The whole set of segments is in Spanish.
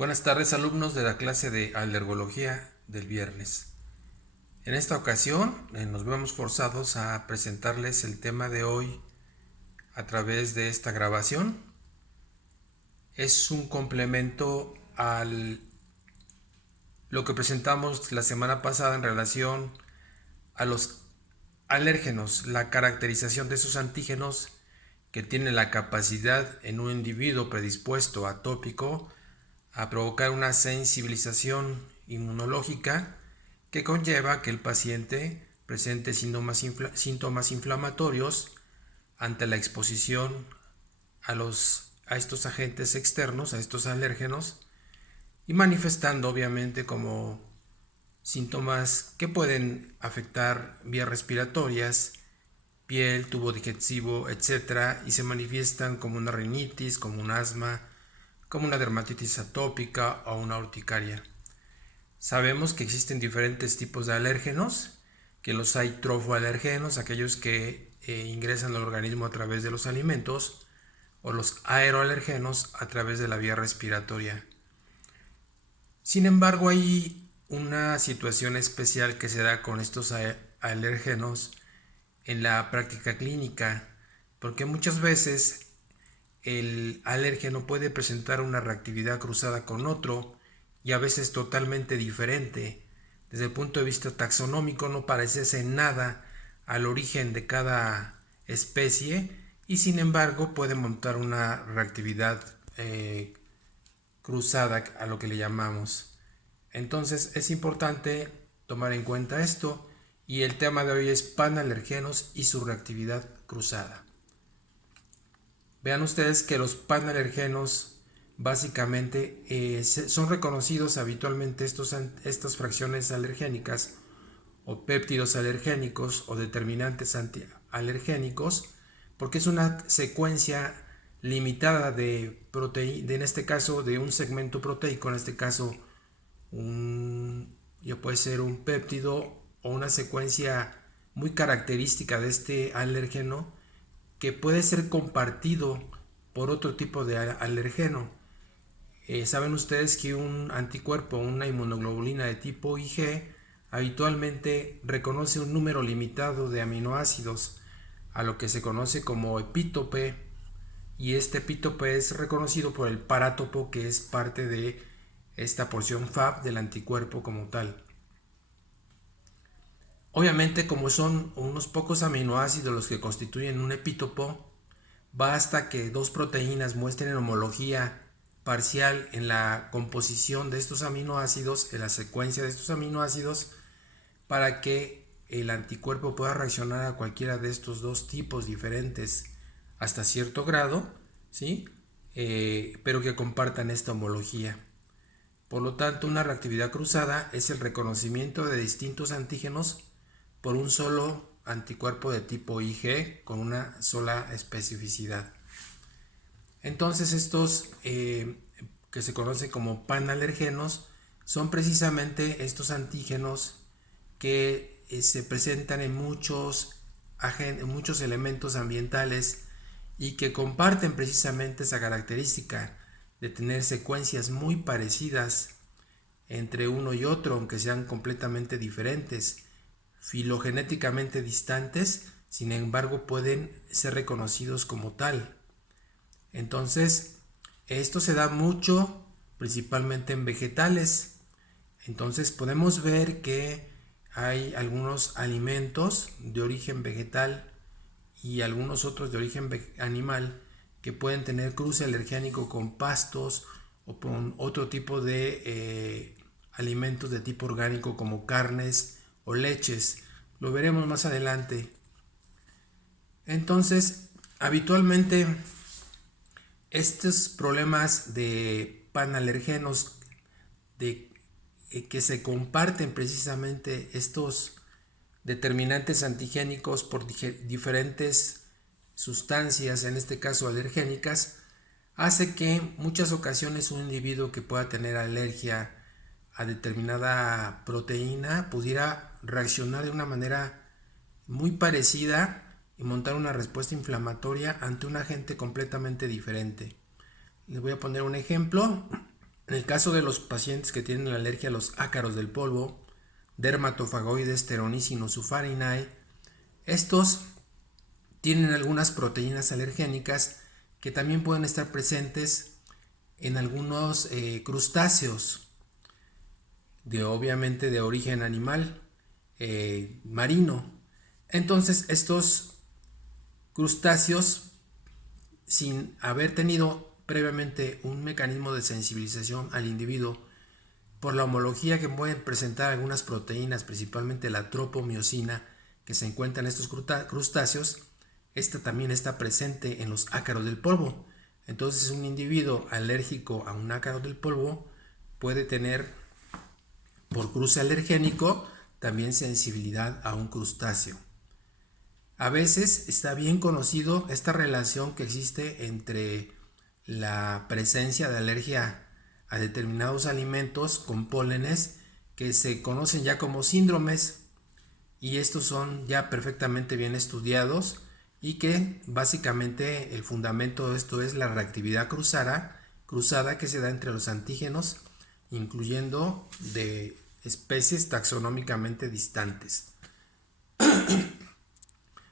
Buenas tardes, alumnos de la clase de alergología del viernes. En esta ocasión nos vemos forzados a presentarles el tema de hoy a través de esta grabación. Es un complemento a lo que presentamos la semana pasada en relación a los alérgenos, la caracterización de esos antígenos que tienen la capacidad en un individuo predispuesto atópico a provocar una sensibilización inmunológica que conlleva que el paciente presente síntomas inflamatorios ante la exposición a estos agentes externos, a estos alérgenos, y manifestando obviamente como síntomas que pueden afectar vías respiratorias, piel, tubo digestivo, etc. y se manifiestan como una rinitis, como un asma, como una dermatitis atópica o una urticaria. Sabemos que existen diferentes tipos de alérgenos, que los hay trofoalergenos, aquellos que ingresan al organismo a través de los alimentos, o los aeroalergenos a través de la vía respiratoria. Sin embargo, hay una situación especial que se da con estos alérgenos en la práctica clínica, porque muchas veces el alérgeno puede presentar una reactividad cruzada con otro y a veces totalmente diferente. Desde el punto de vista taxonómico no parecerse en nada al origen de cada especie y sin embargo puede montar una reactividad cruzada a lo que le llamamos. Entonces es importante tomar en cuenta esto y el tema de hoy es panalergenos y su reactividad cruzada. Vean ustedes que los panalergenos básicamente son reconocidos habitualmente estas fracciones alergénicas o péptidos alergénicos o determinantes antialergénicos porque es una secuencia limitada de proteína, en este caso de un segmento proteico, en este caso ya puede ser un péptido o una secuencia muy característica de este alérgeno que puede ser compartido por otro tipo de alergeno. Saben ustedes que un anticuerpo, una inmunoglobulina de tipo Ig, habitualmente reconoce un número limitado de aminoácidos, a lo que se conoce como epítope, y este epítope es reconocido por el parátopo, que es parte de esta porción Fab del anticuerpo como tal. Obviamente, como son unos pocos aminoácidos los que constituyen un epítopo, basta que dos proteínas muestren homología parcial en la composición de estos aminoácidos, en la secuencia de estos aminoácidos, para que el anticuerpo pueda reaccionar a cualquiera de estos dos tipos diferentes hasta cierto grado, ¿sí? Pero que compartan esta homología. Por lo tanto, una reactividad cruzada es el reconocimiento de distintos antígenos por un solo anticuerpo de tipo Ig con una sola especificidad. Entonces estos que se conocen como panalergenos son precisamente estos antígenos que se presentan en muchos elementos ambientales y que comparten precisamente esa característica de tener secuencias muy parecidas entre uno y otro, aunque sean completamente diferentes, filogenéticamente distantes, sin embargo pueden ser reconocidos como tal. Entonces, esto se da mucho, principalmente en vegetales. Entonces podemos ver que hay algunos alimentos de origen vegetal y algunos otros de origen animal que pueden tener cruce alergénico con pastos o con otro tipo de alimentos de tipo orgánico como carnes o leches. Lo veremos más adelante. Entonces, habitualmente estos problemas de panalergenos que se comparten precisamente estos determinantes antigénicos por diferentes sustancias, en este caso alergénicas, hace que en muchas ocasiones un individuo que pueda tener alergia a determinada proteína pudiera reaccionar de una manera muy parecida y montar una respuesta inflamatoria ante un agente completamente diferente. Les voy a poner un ejemplo. En el caso de los pacientes que tienen la alergia a los ácaros del polvo, Dermatofagoides teronicino-sufarinae, estos tienen algunas proteínas alergénicas que también pueden estar presentes en algunos crustáceos, obviamente de origen animal, marino. Entonces estos crustáceos, sin haber tenido previamente un mecanismo de sensibilización al individuo por la homología que pueden presentar algunas proteínas, principalmente la tropomiosina que se encuentra en estos crustáceos, esta también está presente en los ácaros del polvo. Entonces un individuo alérgico a un ácaro del polvo puede tener por cruce alergénico también sensibilidad a un crustáceo. A veces está bien conocido esta relación que existe entre la presencia de alergia a determinados alimentos con pólenes que se conocen ya como síndromes, y estos son ya perfectamente bien estudiados y que básicamente el fundamento de esto es la reactividad cruzada que se da entre los antígenos, incluyendo de especies taxonómicamente distantes.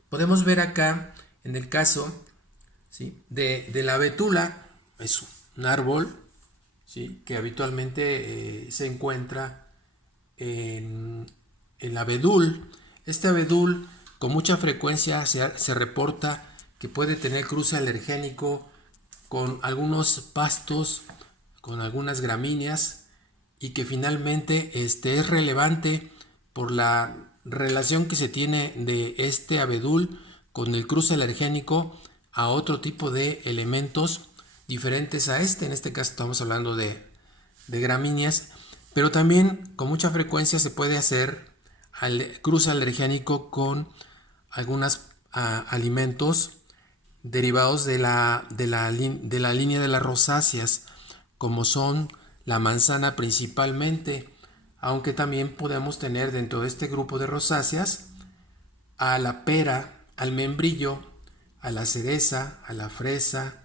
Podemos ver acá en el caso, ¿sí?, de la betula. Es un árbol, ¿sí?, que habitualmente se encuentra en el abedul. Este abedul con mucha frecuencia se reporta que puede tener cruce alergénico con algunos pastos, con algunas gramíneas, y que finalmente es relevante por la relación que se tiene de este abedul con el cruce alergénico a otro tipo de elementos diferentes a este. En este caso estamos hablando de gramíneas, pero también con mucha frecuencia se puede hacer cruce alergénico con algunos alimentos derivados de la línea de las rosáceas, como son la manzana principalmente, aunque también podemos tener dentro de este grupo de rosáceas a la pera, al membrillo, a la cereza, a la fresa,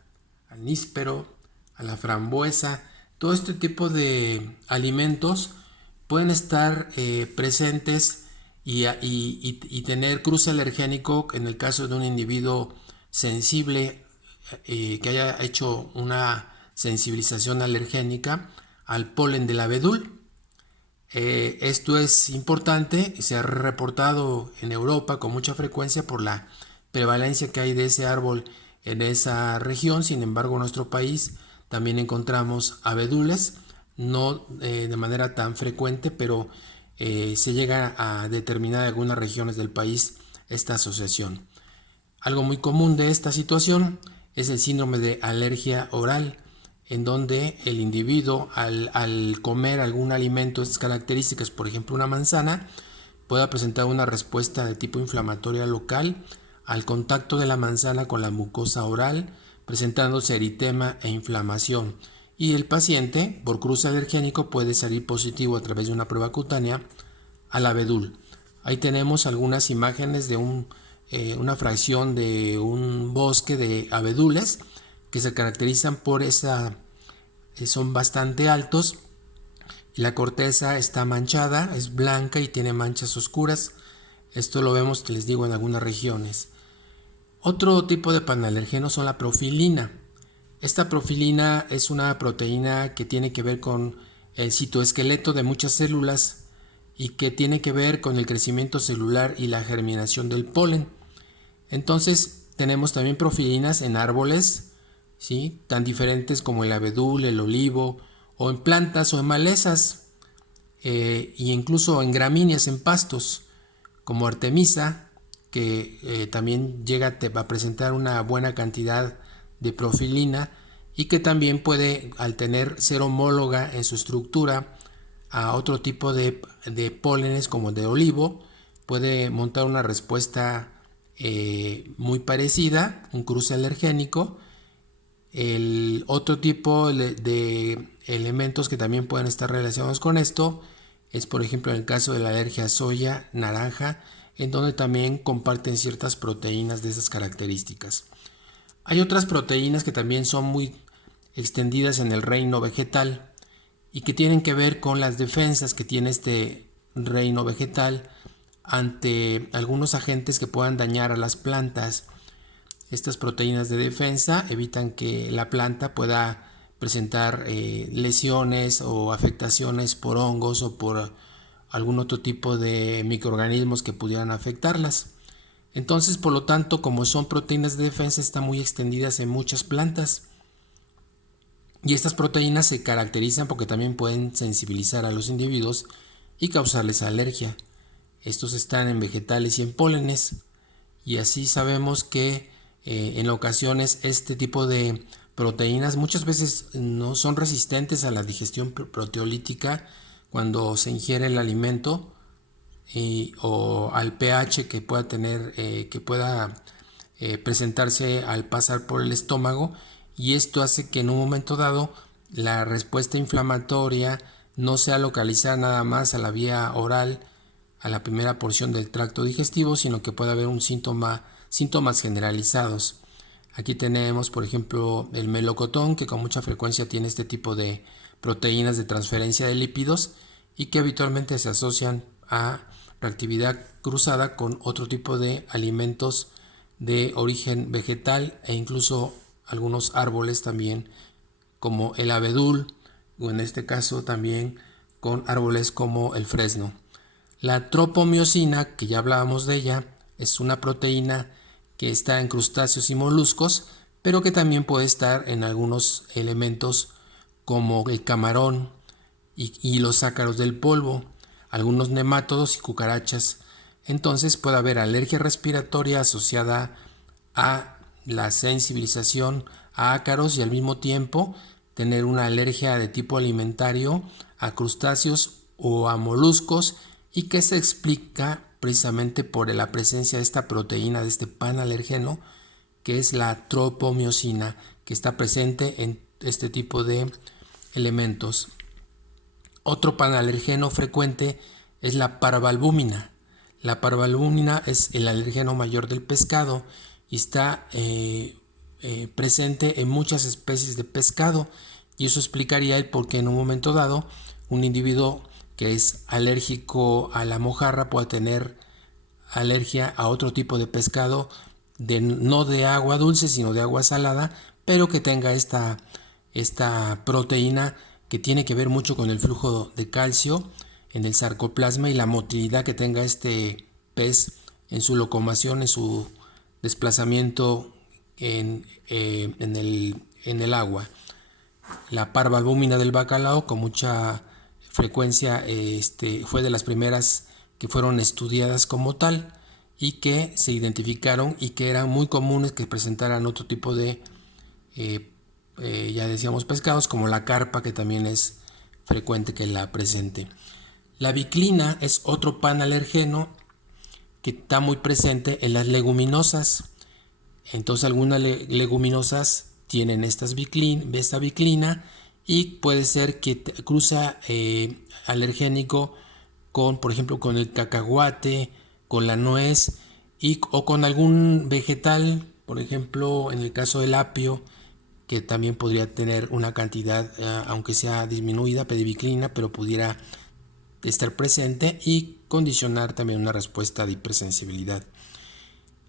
al níspero, a la frambuesa. Todo este tipo de alimentos pueden estar presentes y tener cruce alergénico en el caso de un individuo sensible que haya hecho una sensibilización alergénica al polen del abedul. Esto es importante, se ha reportado en Europa con mucha frecuencia por la prevalencia que hay de ese árbol en esa región. Sin embargo, en nuestro país también encontramos abedules, no de manera tan frecuente, pero se llega a determinar en algunas regiones del país esta asociación. Algo muy común de esta situación es el síndrome de alergia oral, en donde el individuo al comer algún alimento de estas características, por ejemplo una manzana, pueda presentar una respuesta de tipo inflamatoria local al contacto de la manzana con la mucosa oral, presentándose eritema e inflamación, y el paciente por cruce alergénico puede salir positivo a través de una prueba cutánea al abedul. Ahí tenemos algunas imágenes de una fracción de un bosque de abedules que se caracterizan por son bastante altos, y la corteza está manchada, es blanca y tiene manchas oscuras. Esto lo vemos, les digo, en algunas regiones. Otro tipo de panalergeno son la profilina. Esta profilina es una proteína que tiene que ver con el citoesqueleto de muchas células y que tiene que ver con el crecimiento celular y la germinación del polen. Entonces tenemos también profilinas en árboles, ¿sí?, tan diferentes como el abedul, el olivo, o en plantas o en malezas, y incluso en gramíneas, en pastos, como artemisa, que también llega a presentar una buena cantidad de profilina y que también puede, al ser homóloga en su estructura a otro tipo de pólenes como el de olivo, puede montar una respuesta muy parecida, un cruce alergénico. El otro tipo de elementos que también pueden estar relacionados con esto es, por ejemplo, en el caso de la alergia a soya, naranja, en donde también comparten ciertas proteínas de esas características. Hay otras proteínas que también son muy extendidas en el reino vegetal, y que tienen que ver con las defensas que tiene este reino vegetal ante algunos agentes que puedan dañar a las plantas. Estas proteínas de defensa evitan que la planta pueda presentar lesiones o afectaciones por hongos o por algún otro tipo de microorganismos que pudieran afectarlas. Entonces, por lo tanto, como son proteínas de defensa, están muy extendidas en muchas plantas. Y estas proteínas se caracterizan porque también pueden sensibilizar a los individuos y causarles alergia. Estos están en vegetales y en pólenes. Y así sabemos que en ocasiones este tipo de proteínas muchas veces no son resistentes a la digestión proteolítica cuando se ingiere el alimento o al pH que pueda tener, que pueda presentarse al pasar por el estómago, y esto hace que en un momento dado la respuesta inflamatoria no sea localizada nada más a la vía oral, a la primera porción del tracto digestivo, sino que pueda haber síntomas generalizados. Aquí tenemos, por ejemplo, el melocotón, que con mucha frecuencia tiene este tipo de proteínas de transferencia de lípidos y que habitualmente se asocian a reactividad cruzada con otro tipo de alimentos de origen vegetal e incluso algunos árboles también, como el abedul, o en este caso también con árboles como el fresno. La tropomiosina, que ya hablábamos de ella, es una proteína que está en crustáceos y moluscos, pero que también puede estar en algunos elementos como el camarón y los ácaros del polvo, algunos nemátodos y cucarachas. Entonces puede haber alergia respiratoria asociada a la sensibilización a ácaros y al mismo tiempo tener una alergia de tipo alimentario a crustáceos o a moluscos, y que se explica precisamente por la presencia de esta proteína, de este panalergeno, que es la tropomiosina, que está presente en este tipo de elementos. Otro panalergeno frecuente es la parvalbúmina. La parvalbúmina es el alergeno mayor del pescado y está presente en muchas especies de pescado, y eso explicaría el por qué en un momento dado un individuo que es alérgico a la mojarra puede tener alergia a otro tipo de pescado, no de agua dulce sino de agua salada, pero que tenga esta proteína que tiene que ver mucho con el flujo de calcio en el sarcoplasma y la motilidad que tenga este pez en su locomoción, en su desplazamiento en el agua. La parvalbúmina del bacalao con mucha frecuencia fue de las primeras que fueron estudiadas como tal y que se identificaron y que eran muy comunes que presentaran otro tipo de ya decíamos pescados, como la carpa, que también es frecuente que la presente. La biclina es otro panalergeno que está muy presente en las leguminosas. Entonces algunas leguminosas tienen esta biclina, y puede ser que cruza alergénico con, por ejemplo, con el cacahuate, con la nuez o con algún vegetal, por ejemplo, en el caso del apio, que también podría tener una cantidad, aunque sea disminuida, de biclina, pero pudiera estar presente y condicionar también una respuesta de hipersensibilidad.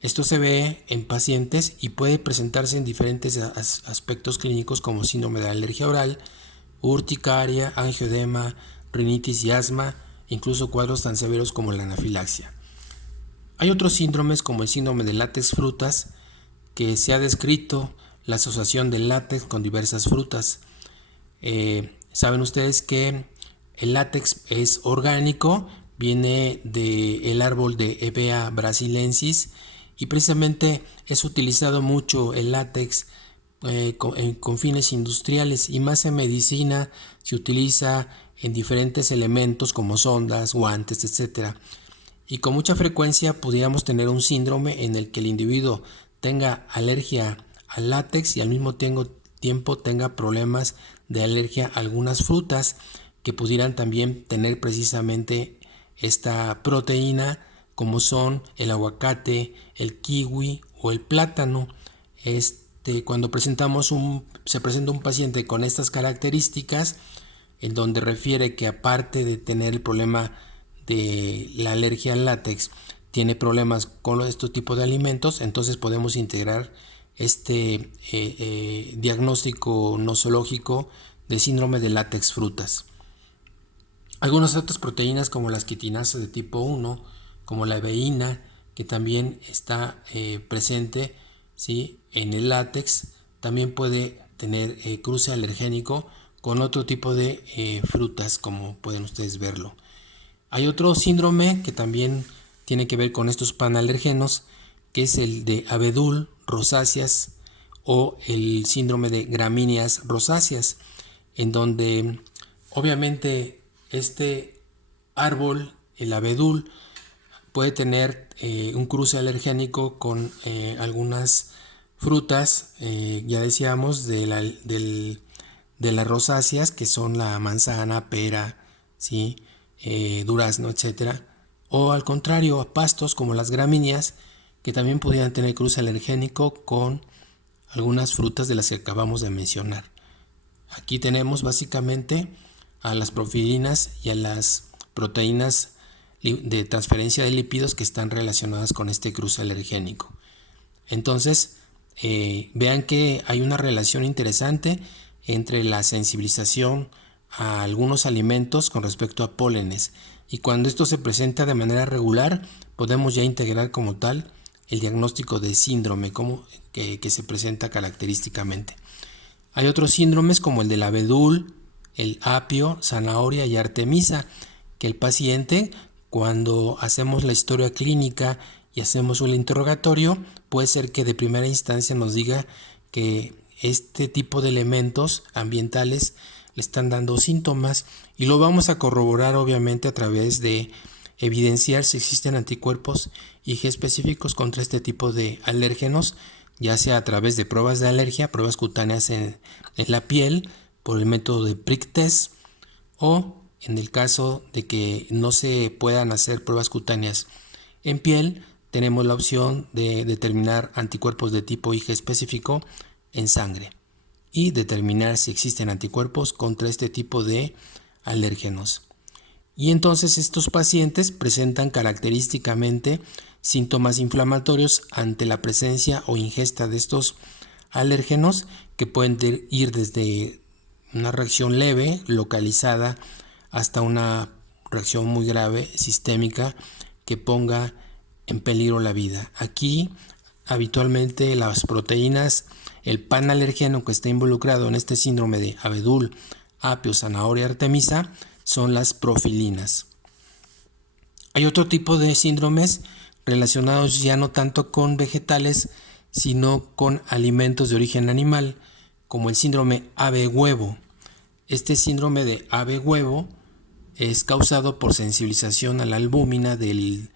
Esto se ve en pacientes y puede presentarse en diferentes aspectos clínicos como síndrome de alergia oral, urticaria, angioedema, rinitis y asma, incluso cuadros tan severos como la anafilaxia. Hay otros síndromes como el síndrome de látex frutas, que se ha descrito la asociación del látex con diversas frutas. Saben ustedes que el látex es orgánico, viene del árbol de Hevea brasilensis, y precisamente es utilizado mucho el látex con fines industriales, y más en medicina se utiliza en diferentes elementos como sondas, guantes, etc. Y con mucha frecuencia pudiéramos tener un síndrome en el que el individuo tenga alergia al látex y al mismo tiempo tenga problemas de alergia a algunas frutas que pudieran también tener precisamente esta proteína, como son el aguacate, el kiwi o el plátano. Cuando se presenta un paciente con estas características, en donde refiere que aparte de tener el problema de la alergia al látex, tiene problemas con estos tipos de alimentos, entonces podemos integrar este diagnóstico nosológico de síndrome de látex frutas. Algunas otras proteínas como las quitinasas de tipo 1, como la aveína, que también está presente, ¿sí?, en el látex, también puede tener cruce alergénico con otro tipo de frutas, como pueden ustedes verlo. Hay otro síndrome que también tiene que ver con estos panalérgenos, que es el de abedul rosáceas o el síndrome de gramíneas rosáceas, en donde obviamente este árbol, el abedul, puede tener un cruce alergénico con algunas frutas, ya decíamos, de las rosáceas, que son la manzana, pera, ¿sí?, durazno, etc. O al contrario, pastos como las gramíneas, que también pudieran tener cruce alergénico con algunas frutas de las que acabamos de mencionar. Aquí tenemos básicamente a las profilinas y a las proteínas de transferencia de lípidos que están relacionadas con este cruce alergénico. Entonces, vean que hay una relación interesante entre la sensibilización a algunos alimentos con respecto a pólenes, y cuando esto se presenta de manera regular, podemos ya integrar como tal el diagnóstico de síndrome que se presenta característicamente. Hay otros síndromes como el del abedul, el apio, zanahoria y artemisa, que el paciente, cuando hacemos la historia clínica y hacemos un interrogatorio, puede ser que de primera instancia nos diga que este tipo de elementos ambientales le están dando síntomas, y lo vamos a corroborar obviamente a través de evidenciar si existen anticuerpos IgE específicos contra este tipo de alérgenos, ya sea a través de pruebas de alergia, pruebas cutáneas en la piel por el método de prick test, o en el caso de que no se puedan hacer pruebas cutáneas en piel, tenemos la opción de determinar anticuerpos de tipo IgE específico en sangre y determinar si existen anticuerpos contra este tipo de alérgenos. Y entonces estos pacientes presentan característicamente síntomas inflamatorios ante la presencia o ingesta de estos alérgenos, que pueden ir desde una reacción leve, localizada, hasta una reacción muy grave, sistémica, que ponga en peligro la vida. Aquí, habitualmente, las proteínas, el panalergeno que está involucrado en este síndrome de abedul, apio, zanahoria, artemisa, son las profilinas. Hay otro tipo de síndromes relacionados ya no tanto con vegetales, sino con alimentos de origen animal, como el síndrome ave-huevo. Este síndrome de ave-huevo es causado por sensibilización a la albúmina del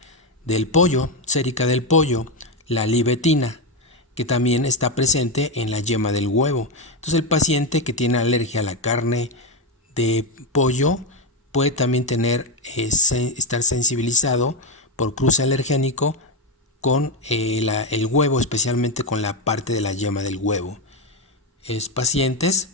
pollo, sérica del pollo, la libetina, que también está presente en la yema del huevo. Entonces el paciente que tiene alergia a la carne de pollo puede también estar sensibilizado por cruce alergénico con el huevo, especialmente con la parte de la yema del huevo. Los pacientes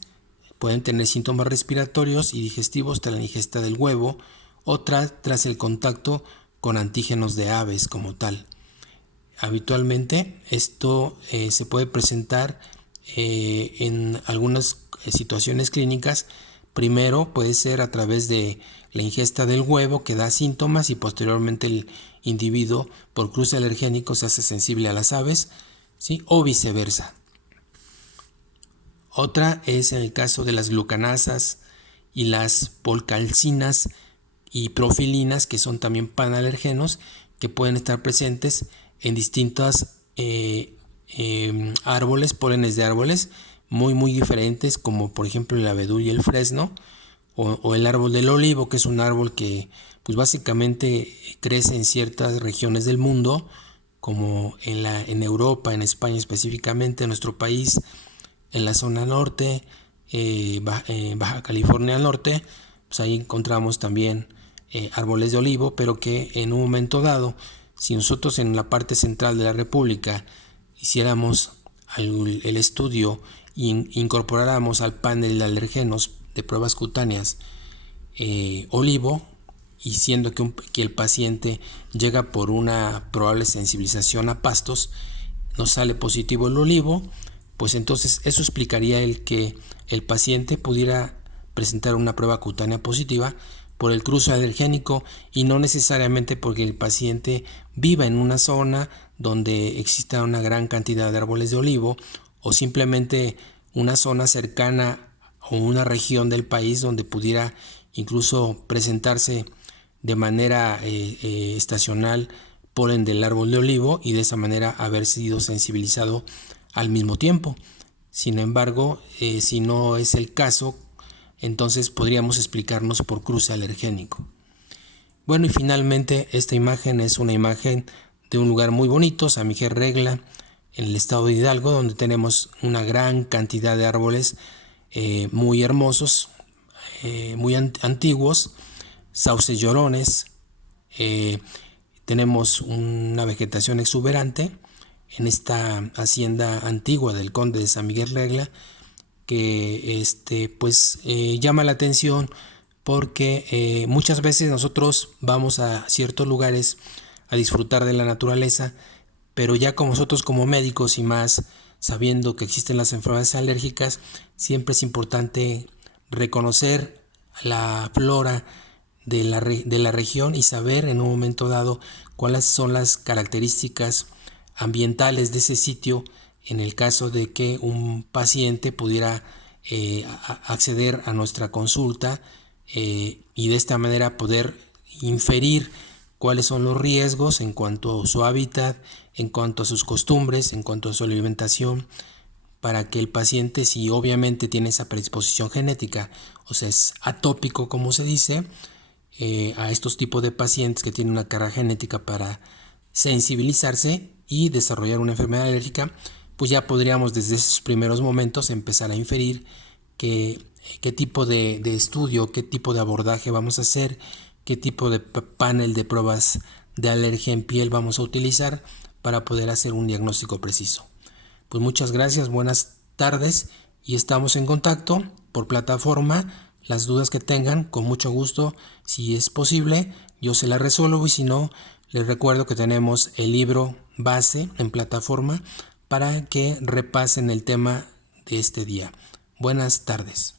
pueden tener síntomas respiratorios y digestivos tras la ingesta del huevo o tras el contacto con antígenos de aves como tal. Habitualmente esto se puede presentar en algunas situaciones clínicas. Primero puede ser a través de la ingesta del huevo, que da síntomas, y posteriormente el individuo por cruce alergénico se hace sensible a las aves, ¿sí?, o viceversa. Otra es en el caso de las glucanasas y las polcalcinas y profilinas, que son también panalergenos, que pueden estar presentes en distintos árboles, pólenes de árboles muy diferentes, como por ejemplo el abedul y el fresno, o el árbol del olivo, que es un árbol que pues básicamente crece en ciertas regiones del mundo, como en Europa, en España específicamente, en nuestro país, en la zona norte, Baja California Norte, pues ahí encontramos también árboles de olivo, pero que en un momento dado, si nosotros en la parte central de la República hiciéramos el estudio e incorporáramos al panel de alérgenos de pruebas cutáneas olivo, y siendo que el paciente llega por una probable sensibilización a pastos, nos sale positivo el olivo, pues entonces eso explicaría el que el paciente pudiera presentar una prueba cutánea positiva por el cruce alergénico, y no necesariamente porque el paciente viva en una zona donde exista una gran cantidad de árboles de olivo, o simplemente una zona cercana o una región del país donde pudiera incluso presentarse de manera estacional polen del árbol de olivo, y de esa manera haber sido sensibilizado al mismo tiempo. Sin embargo, si no es el caso, entonces podríamos explicarnos por cruce alergénico. Bueno, y finalmente esta imagen es una imagen de un lugar muy bonito, San Miguel Regla, en el estado de Hidalgo, donde tenemos una gran cantidad de árboles muy hermosos, muy antiguos, sauces llorones. Tenemos una vegetación exuberante en esta hacienda antigua del conde de San Miguel Regla, que llama la atención porque muchas veces nosotros vamos a ciertos lugares a disfrutar de la naturaleza, pero ya como nosotros como médicos, y más sabiendo que existen las enfermedades alérgicas, siempre es importante reconocer la flora de la región y saber en un momento dado cuáles son las características ambientales de ese sitio, en el caso de que un paciente pudiera acceder a nuestra consulta, y de esta manera poder inferir cuáles son los riesgos en cuanto a su hábitat, en cuanto a sus costumbres, en cuanto a su alimentación, para que el paciente, si obviamente tiene esa predisposición genética, o sea, es atópico como se dice, a estos tipos de pacientes que tienen una carga genética para sensibilizarse y desarrollar una enfermedad alérgica, pues ya podríamos desde esos primeros momentos empezar a inferir qué tipo de estudio, qué tipo de abordaje vamos a hacer, qué tipo de panel de pruebas de alergia en piel vamos a utilizar para poder hacer un diagnóstico preciso. Pues muchas gracias, buenas tardes, y estamos en contacto por plataforma. Las dudas que tengan, con mucho gusto, si es posible, yo se las resuelvo, y si no, les recuerdo que tenemos el libro base en plataforma para que repasen el tema de este día. Buenas tardes.